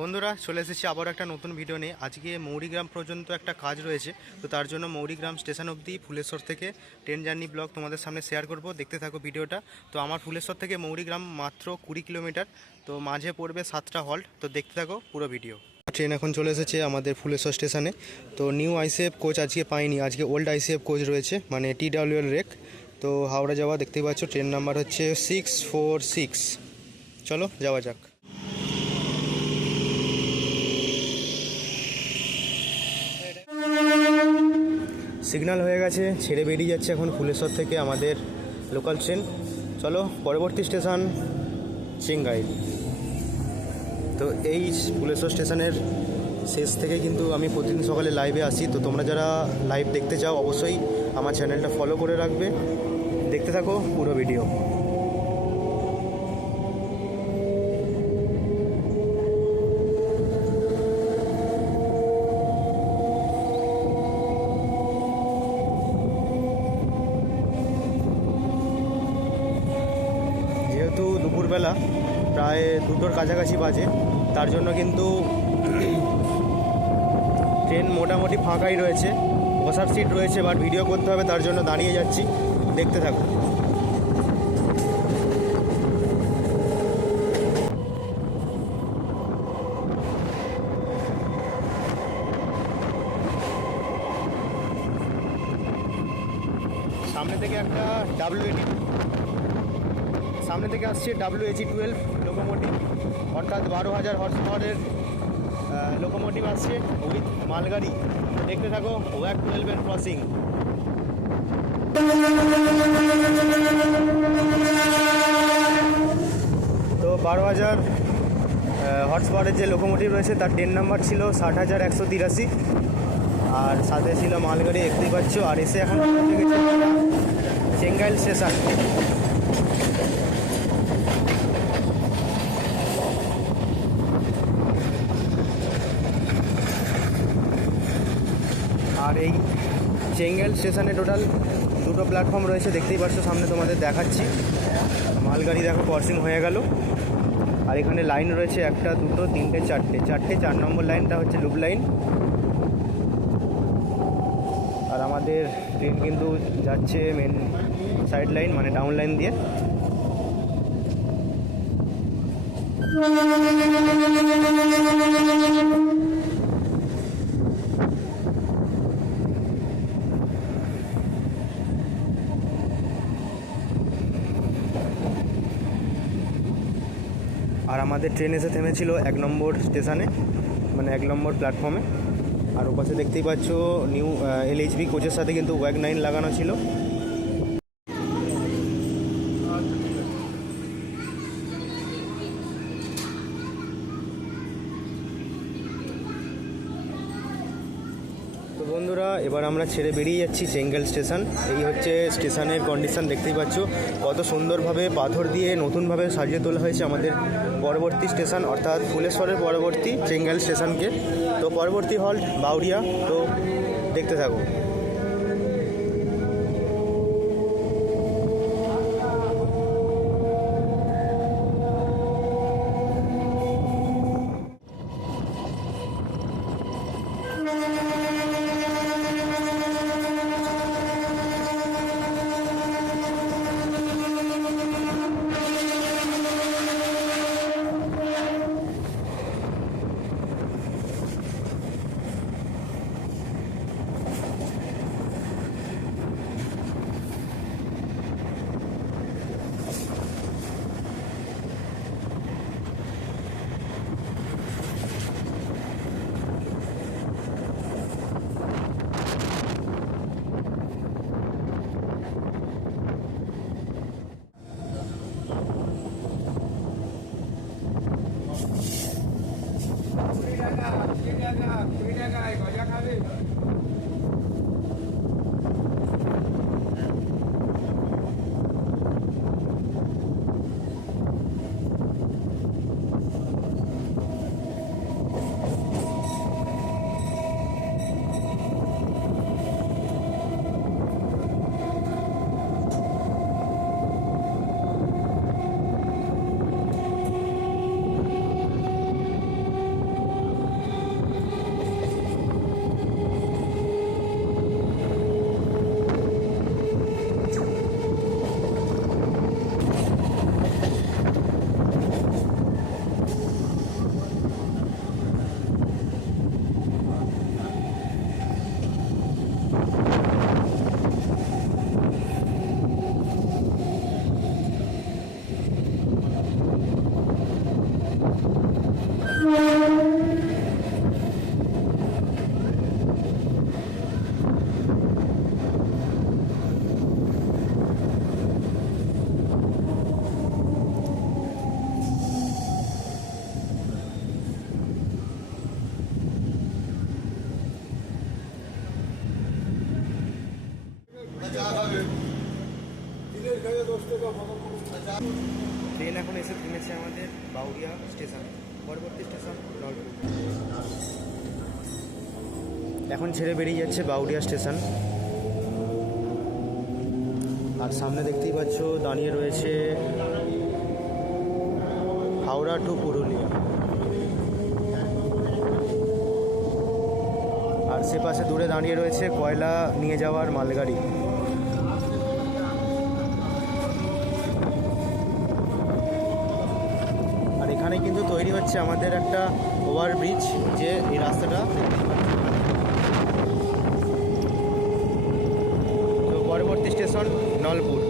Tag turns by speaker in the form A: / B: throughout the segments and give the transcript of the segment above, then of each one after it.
A: বন্ধুরা, চলে এসেছি আবার একটা নতুন ভিডিও নিয়ে। আজকে মৌরিগ্রাম পর্যন্ত একটা কাজ রয়েছে, তো তার জন্য মৌরিগ্রাম স্টেশন অবধি, ফুলেশ্বর থেকে ট্রেন জার্নি ব্লগ তোমাদের সামনে শেয়ার করব। দেখতে থাকো ভিডিওটা তো আমার ফুলেশ্বর থেকে মৌরিগ্রাম মাত্র কুড়ি কিলোমিটার তো মাঝে পড়বে সাতটা হল্ট তো দেখতে থাকো পুরো ভিডিও ট্রেন এখন চলে এসেছে আমাদের ফুলেশ্বর স্টেশনে। তো নিউ আইসিএফ কোচ আজকে পাইনি, আজকে ওল্ড আইসিএফ কোচ রয়েছে মানে টি ডাব্লিউএল রেক তো হাওড়া যাওয়া দেখতেই পাচ্ছ, ট্রেন নাম্বার হচ্ছে সিক্স ফোর সিক্স চলো যাওয়া যাক। সিগন্যাল হয়ে গেছে, ছেড়ে বেরিয়ে যাচ্ছে এখন ফুলেশ্বর থেকে আমাদের লোকাল ট্রেন। চলো, পরবর্তী স্টেশন চিংগাই তো এই ফুলেশ্বর স্টেশনের শেষ থেকে কিন্তু আমি প্রতিদিন সকালে লাইভে আসি। তো তোমরা যারা লাইভ দেখতে চাও, অবশ্যই আমার চ্যানেলটা ফলো করে রাখবে। দেখতে থাকো পুরো ভিডিও দুপুরবেলা প্রায় দুটোর কাছাকাছি বাজে। তার জন্য কিন্তু ট্রেন মোটামুটি ফাঁকাই রয়েছে। বসার সিট রয়েছে বাট ভিডিও করতে হবে, তার জন্য দাঁড়িয়ে যাচ্ছি। দেখতে থাকুন। সামনে থেকে একটা ডাব্লিউএটি সামনে থেকে আসছে ডাব্লিউ ডাব্লিউএজি টুয়েলভ লোকোমোটিভ অর্থাৎ বারো হাজার হর্স পাওয়ারের লোকোমোটিভ আসছে উইথ মালগাড়ি। দেখতে থাকো ওয়াক টুয়েলভের ক্রসিং তো বারো হাজার হর্স পাওয়ারের যে লোকোমোটিভ রয়েছে, তার টেন নাম্বার ছিল ষাট হাজার একশো তিরাশি। আর সাথে ছিল মালগাড়ি, দেখতেই পাচ্ছ। আর এসে এখন চেঙ্গাইল স্টেশন। আর এই চেঙ্গেল স্টেশনে টোটাল দুটো প্ল্যাটফর্ম রয়েছে, দেখতেই পাচ্ছ সামনে তোমাদের দেখাচ্ছি। মালগাড়ি দেখো ক্রসিং হয়ে গেল। আর এখানে লাইন রয়েছে একটা, দুটো, তিনটে, চারটে। চারটে, চার নম্বর লাইনটা হচ্ছে লুপ লাইন আর আমাদের ট্রেন কিন্তু যাচ্ছে মেন সাইড লাইন মানে ডাউন লাইন দিয়ে। আর আমাদের ট্রেন এসে থেমেছিল এক নম্বর স্টেশনে মানে এক নম্বর প্ল্যাটফর্মে আর ওপাশে দেখতেই পাচ্ছ নিউ এলএইচবি কোচের সাথে কিন্তু ওয়াগ নাইন লাগানো ছিল। বন্ধুরা, এবার আমরা ছেড়ে বেরিয়ে যাচ্ছি চেঙ্গেল স্টেশন এই হচ্ছে স্টেশনের কন্ডিশন দেখতেই পাচ্ছ। কত সুন্দরভাবে পাথর দিয়ে নতুনভাবে সাজিয়ে তোলা হয়েছে আমাদের পরবর্তী স্টেশন অর্থাৎ ফুলেশ্বরের পরবর্তী চেঙ্গেল স্টেশনকে তো পরবর্তী হল বাউরিয়া তো দেখতে থাকো। এখন ছেড়ে বেরিয়ে যাচ্ছে বাউরিয়া স্টেশন। আর সামনে দেখতেই পাচ্ছ, দাঁড়িয়ে রয়েছে হাওড়া টু পুরুলিয়া। আর সে পাশে দূরে দাঁড়িয়ে রয়েছে কয়লা নিয়ে যাওয়ার মালগাড়ি। আর এখানে কিন্তু তৈরি হচ্ছে আমাদের একটা ওভারব্রিজ, যে এই রাস্তাটা তো পরবর্তী স্টেশন নলপুর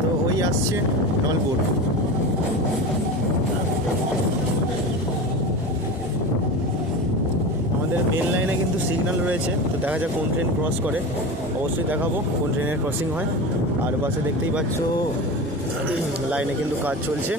A: তো ওই আসছে নলপুর আমাদের মেন লাইনে কিন্তু সিগন্যাল রয়েছে। তো দেখা যাক কোন ট্রেন ক্রস করে। অবশ্যই দেখাবো কোন ট্রেনের ক্রসিং হয়। আর পাশে দেখতেই পাচ্ছ লাইনে কিন্তু কাজ চলছে।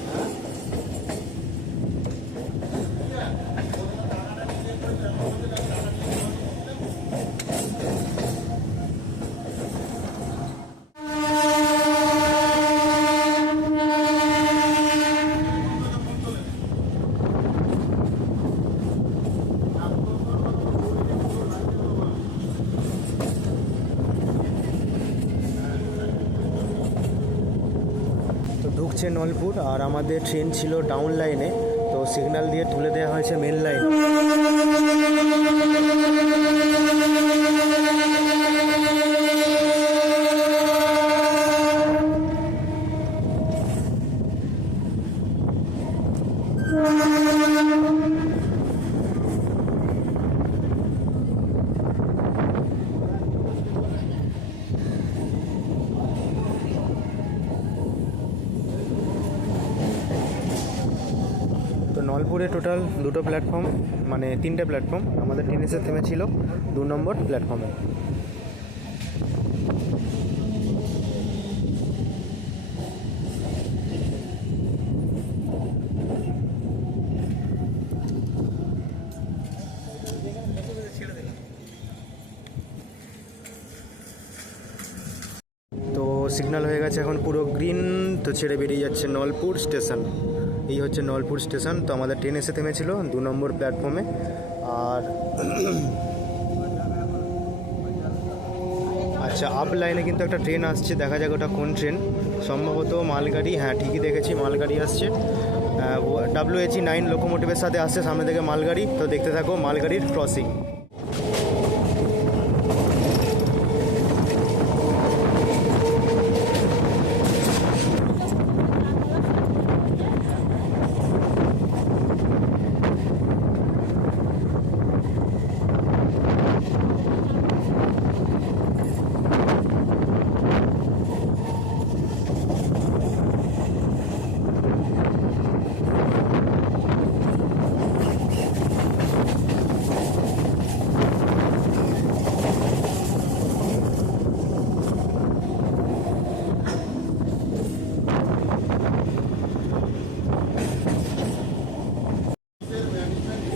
A: ঢুকছে নলপুর আর আমাদের ট্রেন ছিল ডাউন লাইনে তো সিগন্যাল দিয়ে তুলে দেওয়া হয়েছে মেন লাইন তো টোটাল দুটো প্ল্যাটফর্ম মানে তিনটে প্ল্যাটফর্ম আমাদের ট্রেন এসে থেমেছিল, দু নম্বর প্ল্যাটফর্মে। সিগন্যাল হয়ে গেছে এখন পুরো গ্রিন তো ছেড়ে বেরিয়ে যাচ্ছে নলপুর স্টেশন এই হচ্ছে নলপুর স্টেশন। তো আমাদের ট্রেন এসে থেমেছিল দু নম্বর প্ল্যাটফর্মে। আর আচ্ছা আপ লাইনে কিন্তু একটা ট্রেন আসছে। দেখা যাক ওটা কোন ট্রেন সম্ভবত মালগাড়ি হ্যাঁ ঠিকই দেখেছি, মালগাড়ি আসছে। ডাব্লিউএচি নাইন লোকোমোটিভের সাথে আসছে, সামনে থেকে মালগাড়ি। তো দেখতে থাকো মালগাড়ির ক্রসিং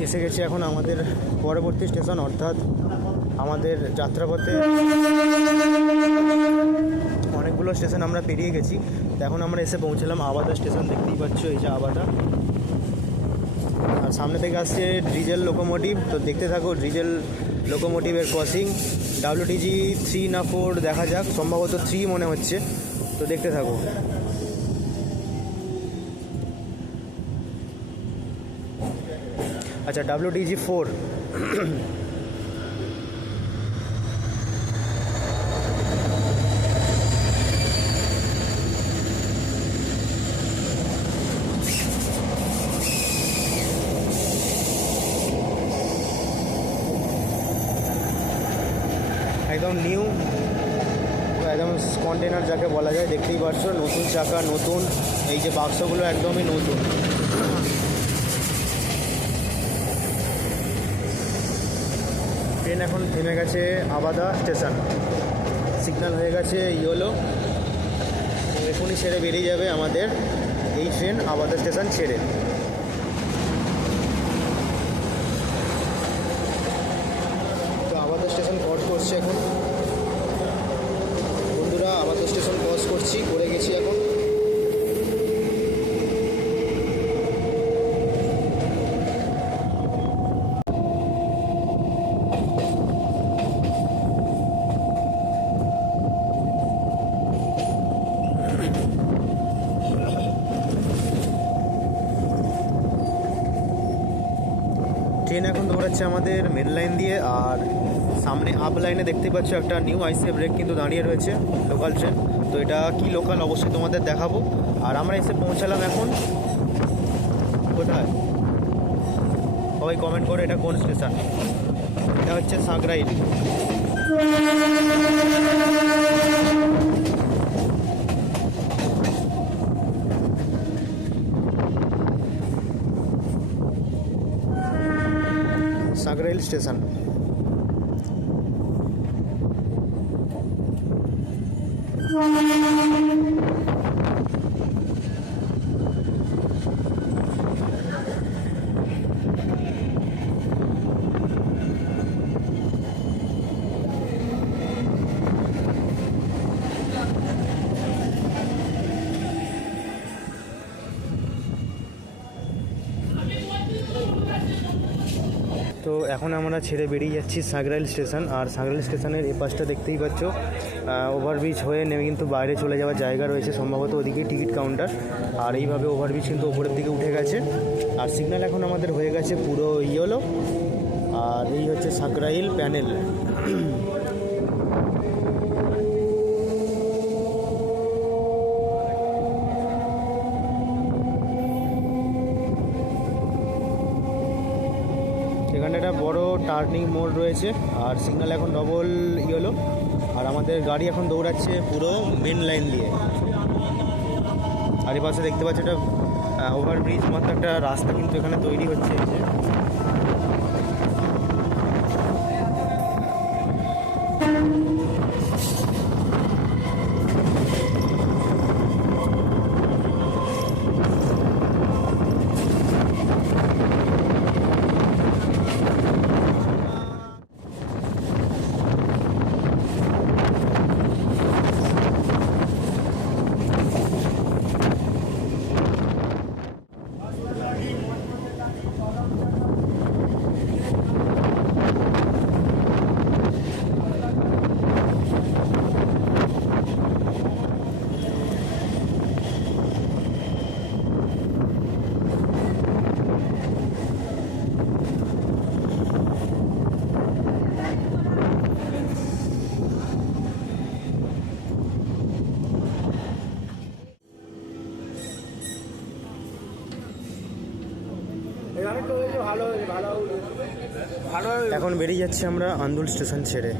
A: এসে গেছি এখন আমাদের পরবর্তী স্টেশন, অর্থাৎ আমাদের যাত্রাপথে। অনেকগুলো স্টেশন আমরা পেরিয়ে গেছি। এখন আমরা এসে পৌঁছলাম আবাদা স্টেশন, দেখতেই পাচ্ছ এই যে আবাদা। আর সামনে থেকে আসছে ডিজেল লোকোমোটিভ। তো দেখতে থাকো, ডিজেল লোকোমোটিভের ক্রসিং। ডাব্লিউটিজি থ্রি না ফোর দেখা যাক, সম্ভবত থ্রি মনে হচ্ছে। তো দেখতে থাকো। আচ্ছা ডাব্লিউটিজি ফোর একদম নিউ একদম কন্টেনার যাকে বলা যায়, দেখতেই পাচ্ছ, নতুন চাকা, নতুন, এই যে বাক্সগুলো একদমই নতুন। ট্রেন এখন থেমে গেছে আবাদা স্টেশন। সিগন্যাল হয়ে গেছে ইয়োলো। এখনই ছেড়ে বেরিয়ে যাবে আমাদের এই ট্রেন আবাদা স্টেশন ছেড়ে। তো আবাদা স্টেশন ক্রস করছে এখন। বন্ধুরা, আবাদা স্টেশন ক্রস করছি, করে গেছি এখন ট্রেন এখন দৌড়াচ্ছে আমাদের মেন লাইন দিয়ে, আর সামনে আপ লাইনে দেখতে পাচ্ছ একটা নিউ আইসিএ ব্রেক কিন্তু দাঁড়িয়ে রয়েছে লোকাল ট্রেন তো এটা কি লোকাল অবশ্যই তোমাদের দেখাবো। আর আমরা এসে পৌঁছালাম এখন কোথায়? সবাই কমেন্ট করে, এটা কোন স্টেশন এটা হচ্ছে সাঁকরাইল সাঁকরাইল স্টেশন তো এখন আমরা ছেড়ে বেরিয়ে যাচ্ছি সাগরাইল স্টেশন। আর সাগরাইল স্টেশনের এ পাশটা দেখতেই পাচ্ছ ওভারব্রিজ হয়ে নেমে কিন্তু বাইরে চলে যাওয়ার জায়গা রয়েছে, সম্ভবত ওদিকে টিকিট কাউন্টার আর এইভাবে ওভারব্রিজ কিন্তু ওপরের দিকে উঠে গেছে। আর সিগন্যাল এখন আমাদের হয়ে গেছে পুরো ইয়েলো আর এই হচ্ছে সাকরাইল প্যানেল সেখানে একটা বড় টার্নিং মোড় রয়েছে, আর সিগন্যাল এখন ডবল ইয়েলো আর আমাদের গাড়ি এখন দৌড়াচ্ছে পুরো মেন লাইন দিয়ে। আর এ পাশে দেখতে পাচ্ছি একটা ওভারব্রিজ মতো একটা রাস্তা কিন্তু এখানে তৈরি হচ্ছে এই যে। এখন বেরিয়ে যাচ্ছি আমরা আন্দুল স্টেশন ছেড়ে।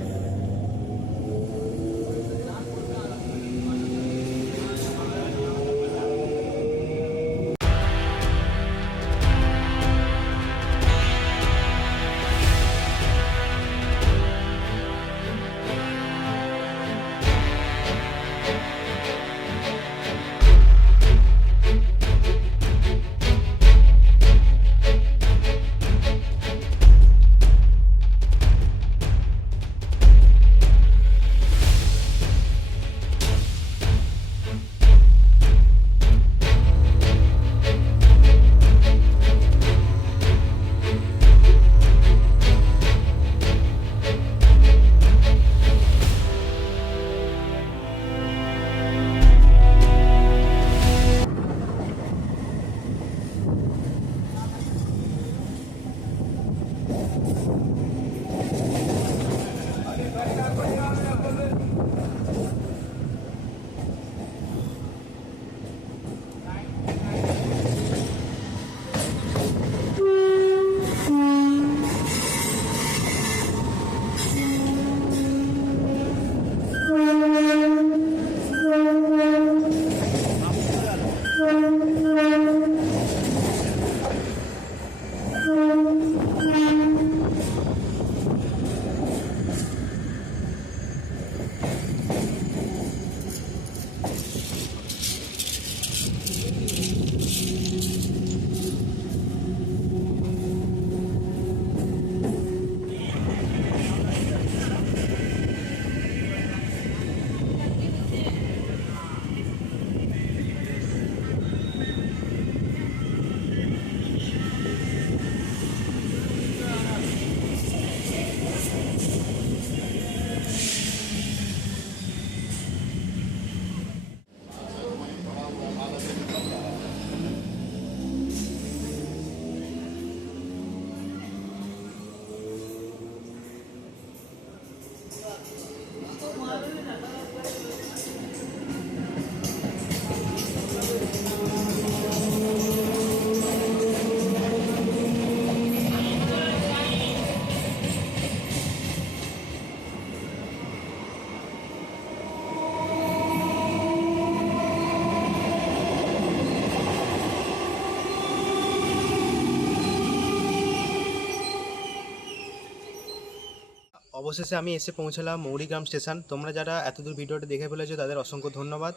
A: অবশেষে আমি এসে পৌঁছালাম মৌরিগ্রাম স্টেশন। তোমরা যারা এতদূর ভিডিওটা দেখে ফেলেছো, তাদের অসংখ্য ধন্যবাদ।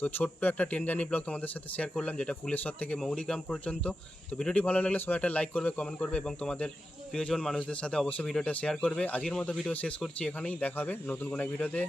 A: তো ছোট্ট একটা ট্রেন জার্নি ব্লগ তোমাদের সাথে শেয়ার করলাম, যেটা ফুলেশ্বর থেকে মৌরিগ্রাম পর্যন্ত। তো ভিডিওটি ভালো লাগলে সবাই একটা লাইক করবে, কমেন্ট করবে এবং তোমাদের প্রিয়জন মানুষদের সাথে অবশ্যই ভিডিওটা শেয়ার করবে। আজকের মতো ভিডিও শেষ করছি এখানেই দেখাবে নতুন কোনো এক ভিডিওতে।